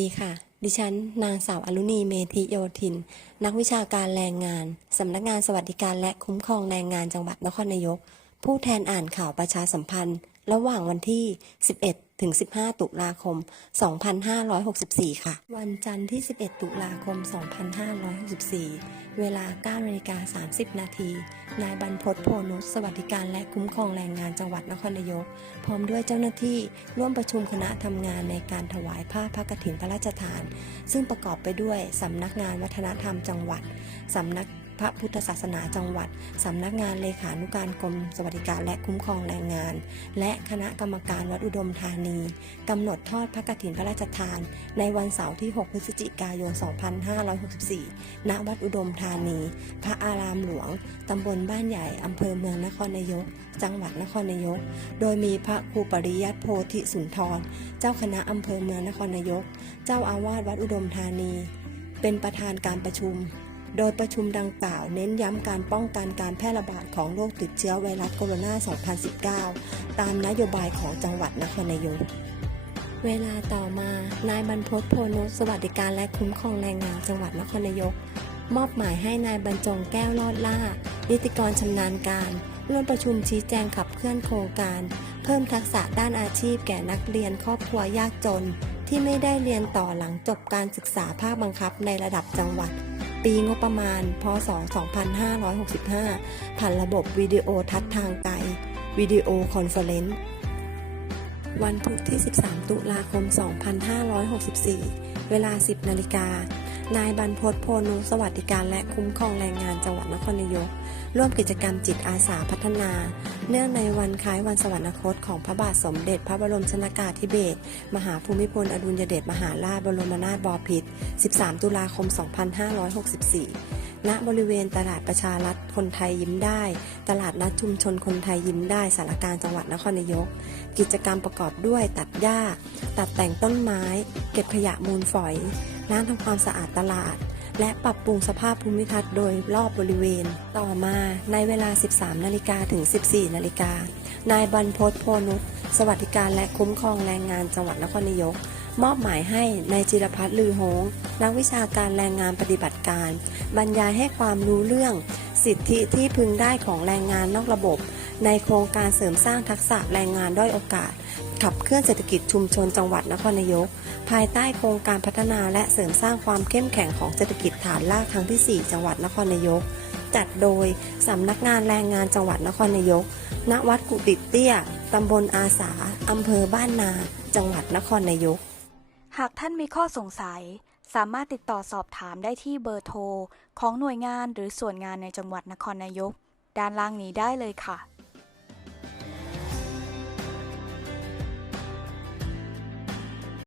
ดีค่ะ ดิฉัน นางสาวอรุณีเมธิโยธิน นักวิชาการแรงงาน สำนักงานสวัสดิการและคุ้มครองแรงงานจังหวัดนครนายก ผู้แทนอ่านข่าวประชาสัมพันธ์ ระหว่างวันที่ 11 ถึง 15 ตุลาคม 2564 ค่ะ วันจันทร์ที่ 11 ตุลาคม 2564 เวลา9นาฬิกา30 นาที นายบรรพตโพนุสสวัสดิการและคุ้มครองแรงงานจังหวัดนครนายก พร้อมด้วยเจ้าหน้าที่ร่วมประชุมคณะทำงานในการถวายผ้าพระกฐินพระราชทาน ซึ่งประกอบไปด้วยสำนักงานวัฒนธรรมจังหวัดสำนัก พระพุทธศาสนาจังหวัด สำนักงานเลขานุการกรมสวัสดิการและคุ้มครองแรงงาน และคณะกรรมการวัดอุดมธานีกำหนดทอดพระกฐินพระราชทาน ในวันเสาร์ที่ 6 พฤศจิกายน 2564 ณ วัดอุดมธานี พระอารามหลวง ตำบลบ้านใหญ่ อำเภอเมืองนครนายก จังหวัดนครนายก โดยมีพระครูปริยัติโพธิสุนทร เจ้าคณะอำเภอเมืองนครนายก เจ้าอาวาสวัดอุดมธานี เป็นประธานการประชุม โดยประชุมดังกล่าวเน้นย้ำการป้องกันการแพร่ระบาดของโรคติดเชื้อไวรัสโคโรนา 2019 ตามนโยบายของจังหวัดนครนายก เวลาต่อมา นายบรรพตโพนุสสวัสดิการและคุ้มครองแรงงานจังหวัดนครนายก มอบหมายให้นายบรรจงแก้วลอดล่า นิติกรชำนาญการร่วมประชุมชี้แจงขับเคลื่อนโครงการ เพิ่มทักษะด้านอาชีพแก่นักเรียนครอบครัวยากจน ที่ไม่ได้เรียนต่อหลังจบการศึกษาภาคบังคับในระดับจังหวัด ปีงบประมาณ พศ 2565 ผ่านระบบวิดีโอทัศทางไกล วิดีโอคอนเฟอเรนซ์ วันพุธที่ 13 ตุลาคม 2564 เวลา 10 นาฬิกา นายบรรพตโพนุสวัสดิการและคุ้มครองแรงงานจังหวัดนครนายก ร่วมกิจกรรมจิตอาสาพัฒนา เนื่องในวันคล้ายวันสวรรคตของพระบาทสมเด็จ พระบรมชนากาธิเบศรมหาภูมิพลอดุลยเดชมหาราชบรมนาถบพิตร 13 ตุลาคม 2564ณบริเวณตลาดประชารัฐคนไทยยิ้มได้ ตลาดนัดชุมชนคนไทยยิ้มได้สารการจังหวัดนครนายก กิจกรรมประกอบด้วยตัดหญ้า ตัดแต่งต้นไม้ เก็บขยะมูลฝอย ล้างทำความสะอาดตลาด และปรับปรุงสภาพภูมิทัศน์โดยรอบบริเวณ ต่อมาในเวลา 13 นาฬิกาถึง 14 นาฬิกานายบรรพตโพนุสสวัสดิการและคุ้มครองแรงงานจังหวัดนครนายก มอบหมายให้นายจิรพัฒน์ลือโฮงนักวิชาการแรงงานปฏิบัติการ บรรยายให้ความรู้เรื่อง สิทธิที่พึงได้ของแรงงานนอกระบบ ในโครงการเสริมสร้างทักษะแรงงานด้อยโอกาส ขับเคลื่อนเศรษฐกิจชุมชนจังหวัดนครนายก ภายใต้โครงการพัฒนาและเสริมสร้างความเข้มแข็งของเศรษฐกิจฐานรากครั้งที่ 4 จังหวัดนครนายก จัดโดยสำนักงานแรงงานจังหวัดนครนายก ณ วัดกุดิเตี้ยตำบลอาสาอำเภอบ้านนา จังหวัดนครนายก หากท่านมีข้อสงสัย สามารถติดต่อสอบถามได้ที่เบอร์โทร ของหน่วยงานหรือส่วนงานในจังหวัดนครนายก ด้านล่างนี้ได้เลยค่ะ